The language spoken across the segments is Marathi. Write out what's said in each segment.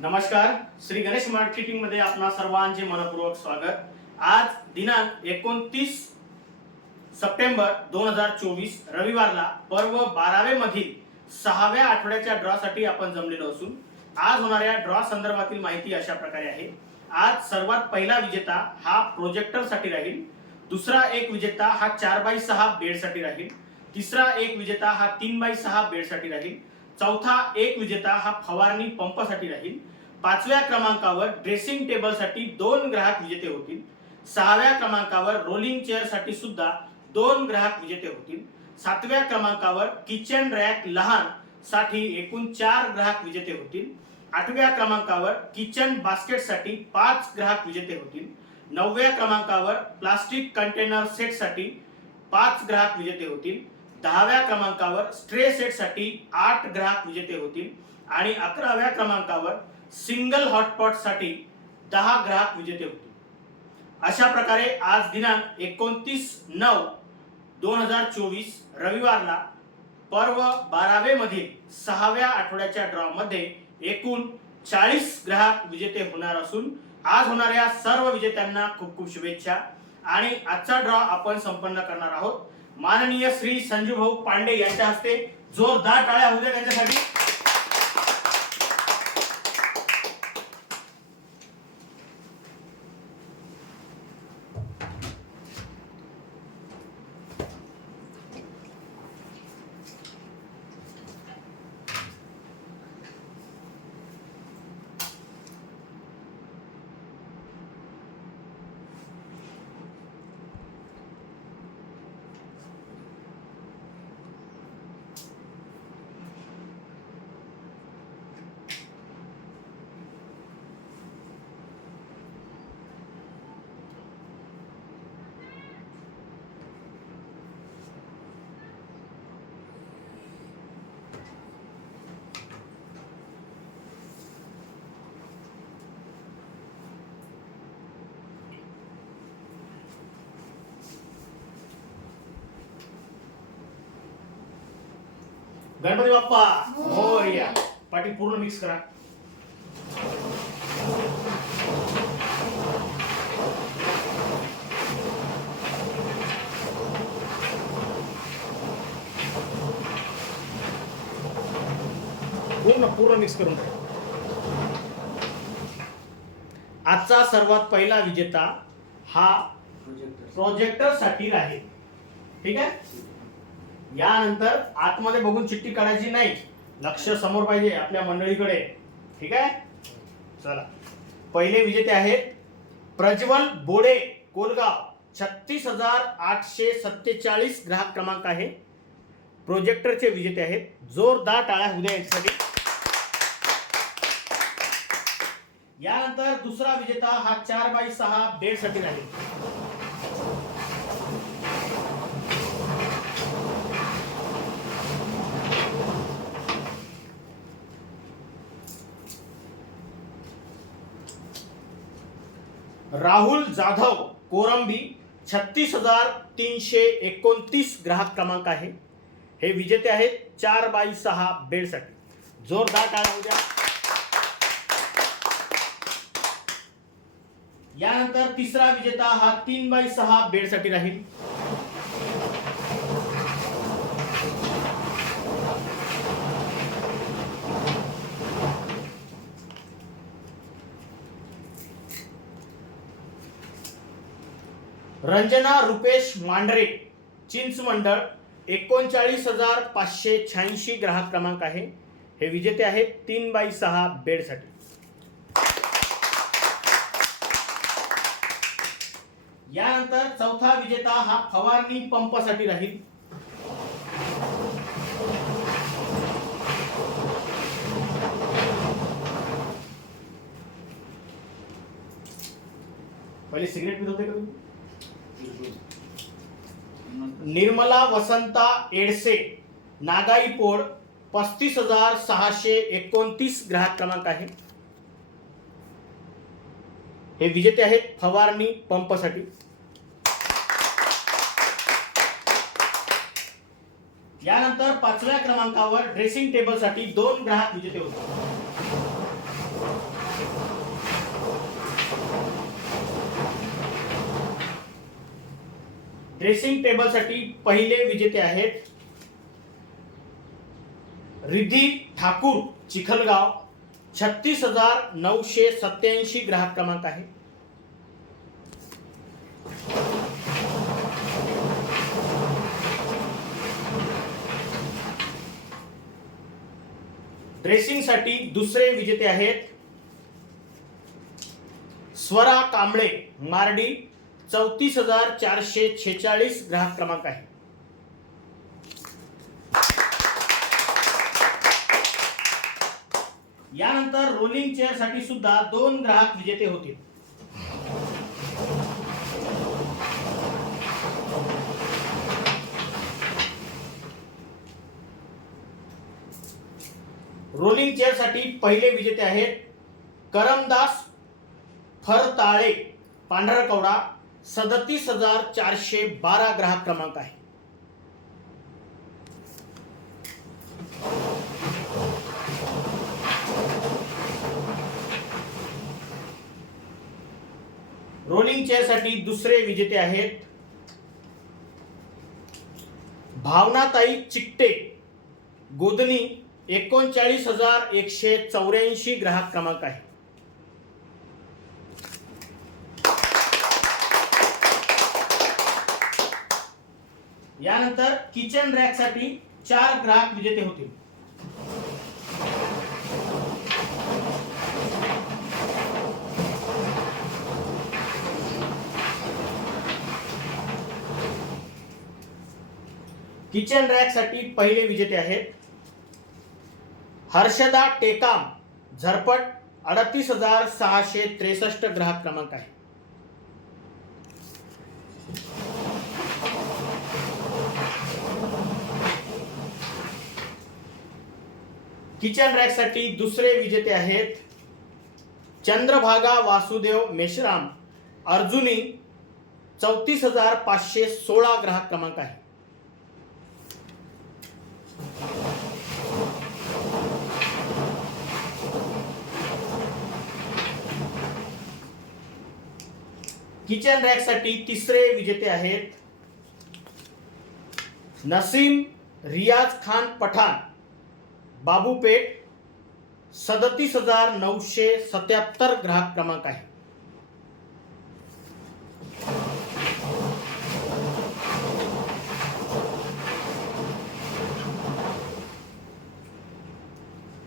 नमस्कार. श्री गणेश मार्केटिंगमध्ये आपणा सर्वांचे मनपूर्वक स्वागत. आज दिनांक एकोणतीस सप्टेंबर दोन हजार चोवीस रविवारला पर्व बारावे मधील सहाव्या आठवड्याच्या ड्रॉसाठी आपण जमलेलो असून आज होणाऱ्या ड्रॉ संदर्भातील माहिती अशा प्रकारे आहे. आज सर्वात पहिला विजेता हा प्रोजेक्टरसाठी राहील. दुसरा एक विजेता हा चार बाय सहा बेडसाठी राहील. तिसरा एक विजेता हा तीन बाय सहा बेडसाठी राहील. चौथा एक विजेता हा फवारणी पंपासाठी राहील. पाचव्या क्रमांकावर ड्रेसिंग टेबलसाठी दोन ग्राहक विजेते होतील. सहाव्या क्रमांकावर रोलिंग चेअरसाठी सुद्धा दोन ग्राहक विजेते होतील. सातव्या क्रमांकावर किचन रॅक लहानसाठी एकूण चार ग्राहक विजेते होतील. आठव्या क्रमांकावर किचन बास्केटसाठी पाच ग्राहक विजेते होतील. नवव्या क्रमांकावर प्लास्टिक कंटेनर सेटसाठी पाच ग्राहक विजेते होतील. दहाव्या क्रमांकावर स्ट्रे सेटसाठी आठ ग्राहक विजेते होतील आणि अकराव्या क्रमांकावर सिंगल हॉटपॉटसाठी दहा ग्राहक विजेते होतील. अशा प्रकारे आज दिनांक एकोणतीस नऊ दोन हजार चोवीस रविवारला पर्व बारावेमधील सहाव्या आठवड्याच्या ड्रॉमध्ये एकूण चाळीस ग्राहक विजेते होणार असून आज होणाऱ्या सर्व विजेत्यांना खूप खूप शुभेच्छा आणि आजचा ड्रॉ आपण संपन्न करणार आहोत. माननीय श्री संजू भाऊ पांडे यांच्या हस्ते जोरदार टाळ्या होऊ द्या त्यांच्यासाठी. गणपती बाप्पा. मोरया पाठी पूर्ण मिक्स करा. पूर्ण पूर्ण मिक्स करून टाका. आजचा सर्वात पहिला विजेता हा प्रोजेक्टरसाठी राहील ठीक आहे? यानंतर आतमध्ये बघून चिठ्ठी काढायची नाही. लक्ष समोर पाहिजे आपल्या मंडळीकडे. ठीक आहे? चला. पहिले विजेते आहेत प्रज्वल बोडे कोलगाव. छत्तीस हजार आठशे सत्तेचाळीस ग्राहक क्रमांक आहे. प्रोजेक्टरचे विजेते आहेत. जोरदार टाळ्या होऊ द्यासाठी यानंतर दुसरा विजेता हा चार बाय सहा बेडसाठी राहील राहुल जाधव कोरंबी छत्तीस हजार तीनशे एकोणतीस ग्राहक क्रमांक आहे. हे विजेते आहेत चार बाय सहा बेडसाठी. जोरदार टाळ्या होऊ द्या. यानंतर तिसरा विजेता हा तीन बाय सहा बेडसाठी राहील. रंजना रुपेश मांढरे चिंच मंडळ एकोणचाळीस हजार पाचशे शहाऐंशी ग्राहक क्रमांक आहे. हे विजेते आहेत तीन बाय सहा बेडसाठी. यानंतर चौथा विजेता हा फवारणी पंपासाठी राहील. पहिले सिगरेट पित होते का तुम्ही? निर्मला वसंता एडसे नागाई पोड पस्तीस हजार सहाशे एकोणतीस ग्राहक क्रमांक आहे. हे विजेते आहेत फवारणी पंपसाठी. यानंतर पाचव्या क्रमांकावर ड्रेसिंग टेबलसाठी दोन ग्राहक विजेते होते. ड्रेसिंग टेबलसाठी पहिले विजेते आहेत रिद्धी ठाकूर चिखलगाव. छत्तीस हजार नऊशे सत्याऐंशी ग्राहक क्रमांक आहे. ड्रेसिंगसाठी दुसरे विजेते आहेत. स्वरा कांबळे मारडी. चौतीस हजार चारशे छेचाळीस ग्राहक क्रमांक आहे. यानंतर रोलिंग चेअरसाठी सुद्धा दोन ग्राहक विजेते होतील. रोलिंग चेअरसाठी पहिले विजेते आहेत करमदास फरताळे पांढरकवडा सदतीस हजार चारशे बारा ग्राहक क्रमांक आहे. रोलिंग चेअरसाठी दुसरे विजेते आहेत. भावनाताई चिकटे गोदनी एकोणचाळीस हजार एकशे चौऱ्याऐंशी ग्राहक क्रमांक आहे यानंतर किचन रॅकसाठी चार ग्राहक विजेते होतील किचन रॅकसाठी पहिले विजेते आहेत. हर्षदा टेकाम झरपट अडतीस हजार सहाशे त्रेसष्ट ग्राहक क्रमांक आहे. किचन रॅकसाठी दुसरे विजेते आहेत चंद्रभागा वासुदेव मेश्राम. अर्जुनी चौतीस हजार पाचशे सोळा ग्राहक क्रमांक आहे. किचन रॅकसाठी तिसरे विजेते आहेत नसीम रियाज खान पठाण. बाबूपेठ सदतीस हजार नऊशे सत्याहत्तर ग्राहक क्रमांक आहे.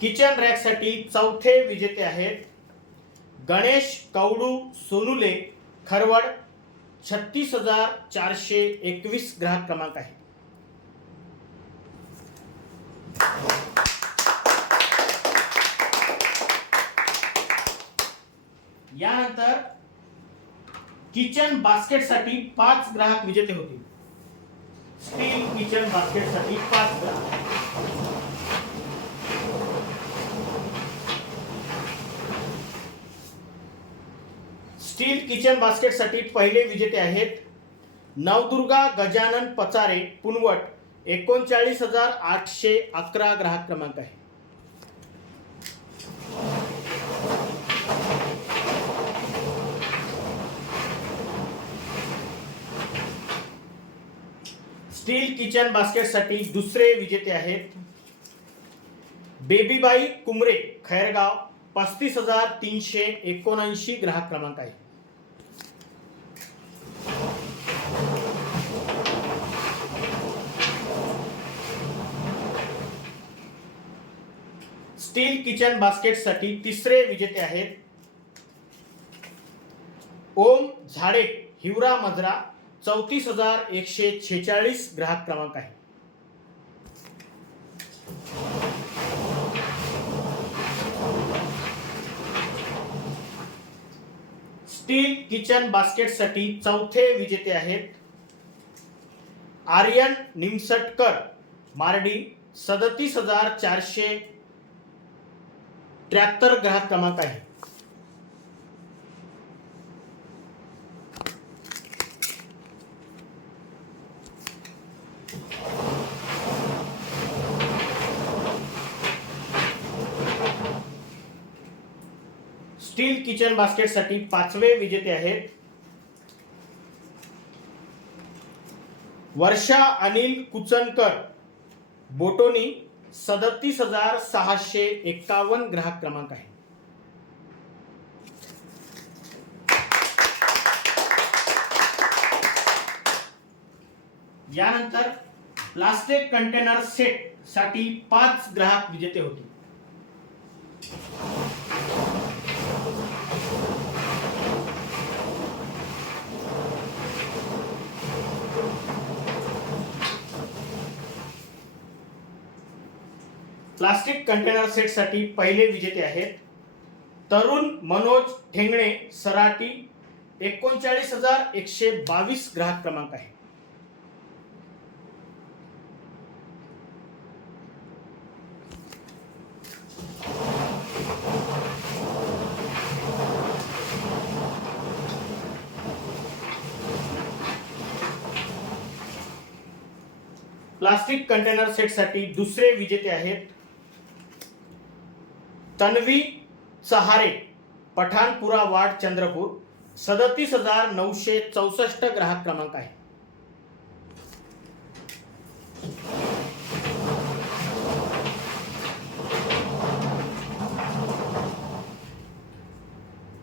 किचन रॅकसाठी चौथे विजेते आहेत गणेश कवडू सोनुले खरवड छत्तीस हजार चारशे एकवीस ग्राहक क्रमांक आहे. यानंतर किचन बास्केटसाठी पाच ग्राहक विजेते होतील स्टील किचन बास्केटसाठी पाच ग्राहक. स्टील किचन बास्केटसाठी पहिले विजेते आहेत नवदुर्गा गजानन पचारे पुनवट एकोणचाळीस हजार आठशे अकरा ग्राहक क्रमांक आहे. स्टील किचन बास्केटसाठी दुसरे विजेते आहेत. बेबीबाई कुमरे खैरगाव पस्तीस हजार तीनशे एकोणऐंशी ग्राहक क्रमांक आहे. स्टील किचन बास्केटसाठी तिसरे विजेते आहेत. ओम झाडे हिवरा मजरा चौतीस हजार एकशे छेचाळीस ग्राहक क्रमांक आहे. स्टील किचन बास्केटसाठी चौथे विजेते आहेत. आर्यन निमसटकर मार्डी सदतीस हजार चारशे त्र्याहत्तर ग्राहक क्रमांक आहे. स्टील किचन बास्केटसाठी पाचवे विजेते आहेत. वर्षा अनिल कुचनकर बोटोनी सदतीस हजार सहाशे एक्कावन्न ग्राहक क्रमांक आहे. यानंतर प्लास्टिक कंटेनर सेटसाठी पाच ग्राहक विजेते होते. प्लास्टिक कंटेनर सेटसाठी पहिले विजेते आहेत. तरुण मनोज ठेंगणे सराटी एकोणचाळीस हजार एकशे बावीस ग्राहक क्रमांक आहे. प्लास्टिक कंटेनर सेटसाठी दुसरे विजेते आहेत. तन्वी सहारे पठाणपुरा वार्ड चंद्रपूर सदतीस हजार नऊशे चौसष्ट ग्राहक क्रमांक आहे.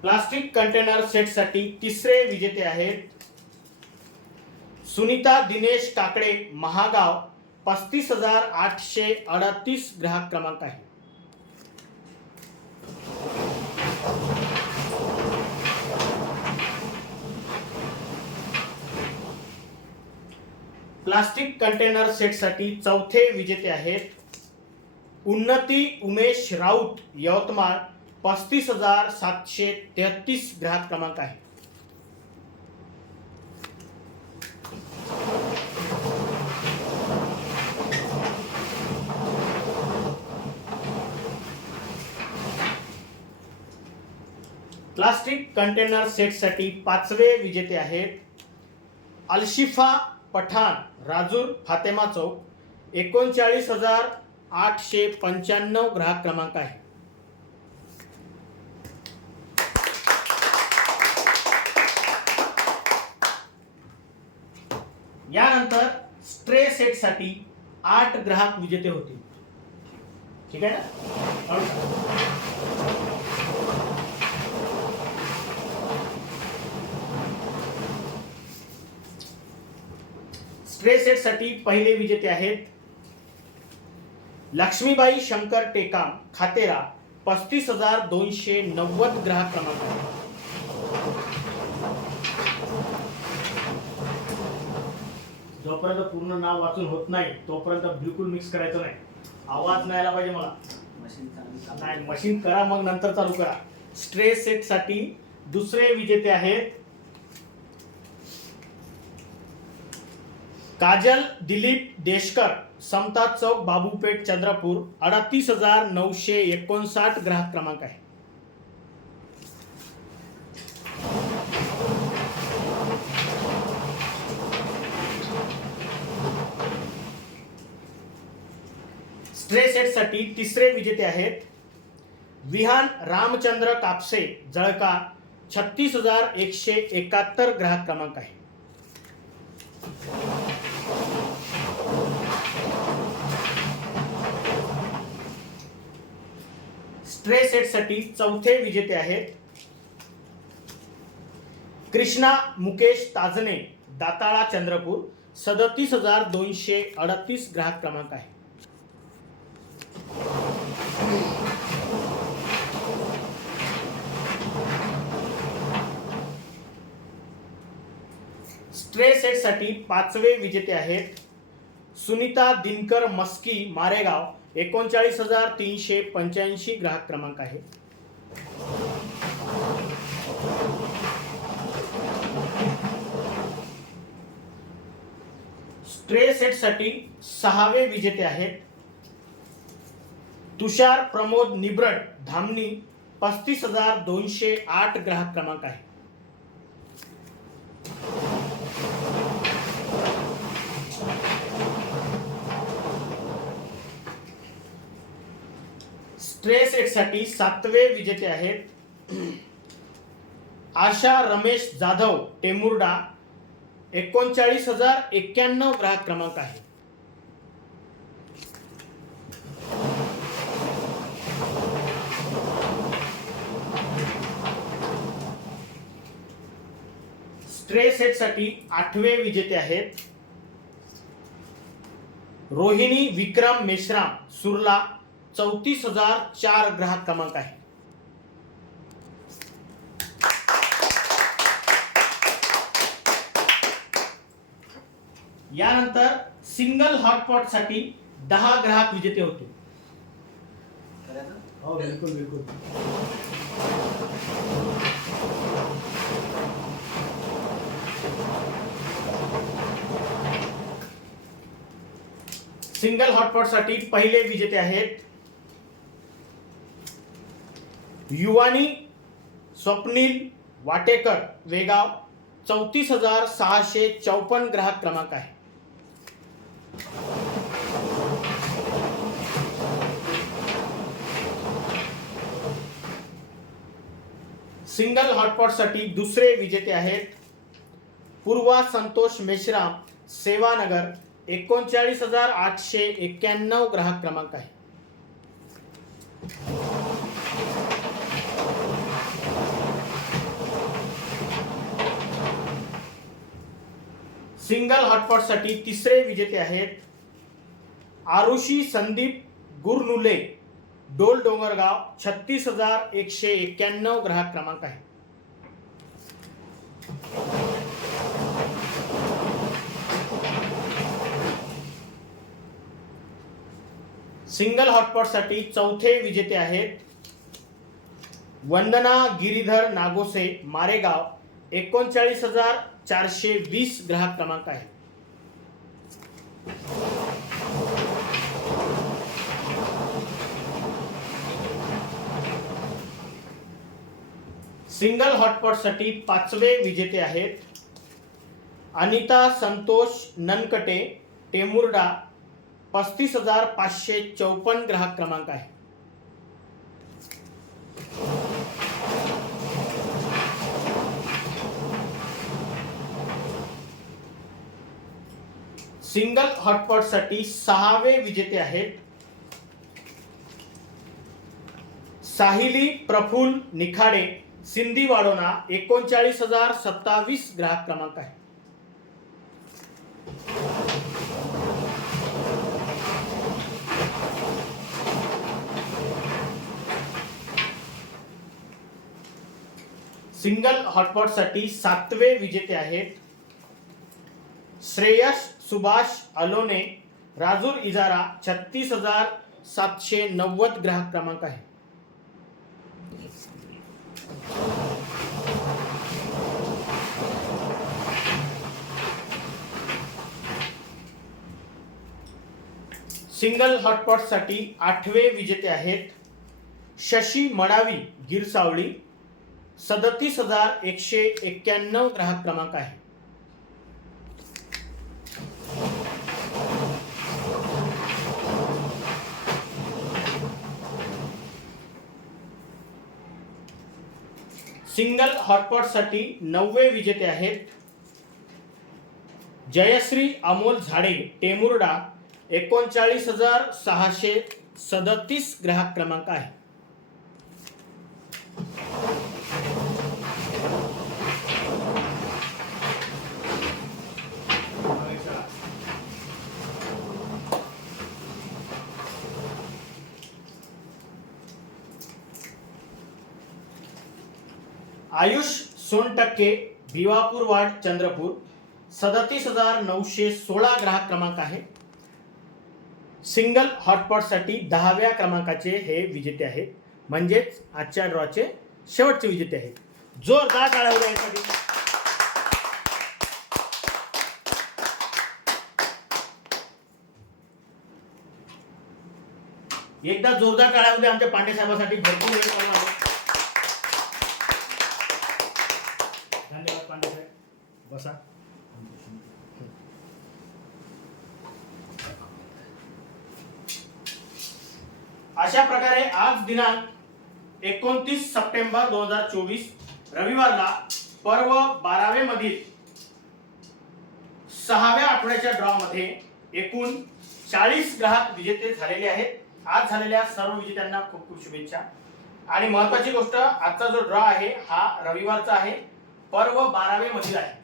प्लास्टिक कंटेनर सेटसाठी तिसरे विजेते आहेत सुनीता दिनेश काकडे महागाव पस्तीस हजार आठशे अडतीस ग्राहक क्रमांक आहे. प्लास्टिक कंटेनर सेटसाठी चौथे विजेते आहेत उन्नती उमेश राऊत यवतमाळ पस्तीस हजार सातशे तेहतीस ग्राहक क्रमांक आहे. प्लास्टिक कंटेनर सेटसाठी पाचवे विजेते आहेत अल्शिफा पठाण राजूर फातेमा चौक एकोणचाळीस हजार आठशे पंच्याण्णव ग्राहक क्रमांक आहे. यानंतर स्ट्रे सेटसाठी आठ ग्राहक विजेते होते. ठीक आहे ना? स्ट्रे सेटसाठी पहिले विजेते आहेत लक्ष्मीबाई शंकर टेकाम खातेरा पस्तीस हजार दोनशे नव्वद ग्राहक क्रमांक जोपर्यंत पूर्ण नाव वाचून होत नाही तोपर्यंत बिलकुल मिक्स करायचं नाही. आवाज नाही आला पाहिजे मला. नाही मशीन करा मग नंतर चालू करा. स्ट्रे सेटसाठी दुसरे विजेते आहेत काजल दिलीप देशकर समता चौक बाबूपेठ चंद्रपूर अडतीस हजार नऊशे एकोणसाठ ग्राहक क्रमांक आहे. स्ट्रे सेटसाठी तिसरे विजेते आहेत विहान रामचंद्र कापसे जळका छत्तीस हजार एकशे एकाहत्तर ग्राहक क्रमांक आहे. स्ट्रे सेटसाठी चौथे विजेते आहेत. कृष्णा मुकेश ताजने दाताळा चंद्रपूर सदतीस हजार दोनशे अडतीस ग्राहक क्रमांक आहे. स्ट्रे सेटसाठी पाचवे विजेते आहेत सुनीता दिनकर मस्की मारेगाव एकोणचाळीस हजार तीनशे पंच्याऐंशी ग्राहक क्रमांक आहे. स्ट्रे सेटसाठी सहावे विजेते आहेत. तुषार प्रमोद निब्रट धामणी पस्तीस हजार दोनशे आठ ग्राहक क्रमांक आहे. स्ट्रे सेटसाठी सातवे विजेते आहेत. आशा रमेश जाधव टेमुर्डा एकोणचाळीस हजार एक्क्याण्णव ग्राहक क्रमांक आहे. स्ट्रे सेटसाठी आठवे विजेते आहेत. रोहिणी विक्रम मेश्राम सुरला चौतीस हजार चार ग्राहक क्रमांक आहे. यानंतर सिंगल हॉटपॉटसाठी दहा ग्राहक विजेते होते. हो बिलकुल बिलकुल. सिंगल हॉटपॉटसाठी पहिले विजेते आहेत युवानी स्वप्नील वाटेकर वेगाव चौतीस हजार सहाशे चौपन्न ग्राहक क्रमांक आहे. सिंगल हॉटपॉटसाठी दुसरे विजेते आहेत. पूर्वा संतोष मेश्राम सेवानगर एकोणचाळीस हजार आठशे एक्क्याण्णव ग्राहक क्रमांक आहे. सिंगल हॉटपॉटसाठी तिसरे विजेते आहेत. आरुषी संदीप गुरनुले डोल डोंगरगाव छत्तीस हजार एकशे एक्क्याण्णव ग्राहक क्रमांक आहे. सिंगल हॉटपॉटसाठी चौथे विजेते आहेत. वंदना गिरीधर नागोसे मारेगाव एकोणचाळीस हजार चारशे वीस ग्राहक क्रमांक आहे. सिंगल हॉटपॉटसाठी पाचवे विजेते आहेत. अनिता संतोष ननकटे टेमुर्डा पस्तीस हजार पाचशे चौपन्न ग्राहक क्रमांक आहे. सिंगल हॉटपॉटसाठी सहावे विजेते आहेत. साहिली प्रफुल निखाडे सिंधी वाडोना एकोणचाळीस हजार सत्तावीस ग्राहक क्रमांक आहे. सिंगल हॉटपॉटसाठी सातवे विजेते आहेत. श्रेयस सुभाष अलोने राजूर इजारा छत्तीस हजार सातशे नव्वद ग्राहक क्रमांक आहे. सिंगल हॉटपॉटसाठी आठवे विजेते आहेत शशी मडावी गिरसावळी सदतीस हजार एकशे एक्क्याण्णव ग्राहक क्रमांक आहे. सिंगल हॉटपॉटसाठी नववे विजेते आहेत. जयश्री अमोल झाडे टेमुर्डा एकोणचाळीस हजार सहाशे सदतीस ग्राहक क्रमांक आहे. आयुष सोनटक्के भिवापूर वार्ड चंद्रपूर. सदतीस हजार नऊशे सोळा ग्राहक क्रमांक आहे. सिंगल हॉटपॉटसाठी दहाव्या क्रमांकाचे हे विजेते आहेत. म्हणजेच आजच्या ड्रॉचे शेवटचे विजेते आहेत. जोरदार टाळ्या उद्या यासाठी. एकदा जोरदार टाळ्या उद्या आमच्या पांडे साहेबांसाठी भरपूर वेळ चालू आहे. धन्यवाद पांडे साहेब बसा अशा प्रकारे आज दिनांक एकोणतीस सप्टेंबर दोन हजार चोवीस रविवारला पर्व बारावे मधील सहाव्या आठवड्याच्या ड्रॉ मध्ये एकूण चाळीस ग्राहक विजेते झालेले आहेत. आज झालेल्या सर्व विजेत्यांना खूप खूप शुभेच्छा. आणि महत्वाची गोष्ट आजचा जो ड्रॉ आहे हा रविवारचा आहे. पर्व बारावे मधील आहे.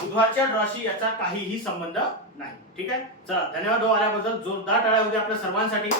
बुधवारच्या ड्रॉशी याचा काहीही संबंध नाही. ठीक आहे? चला धन्यवाद हो आल्याबद्दल. जोरदार टाळ्या होती आपल्या सर्वांसाठी.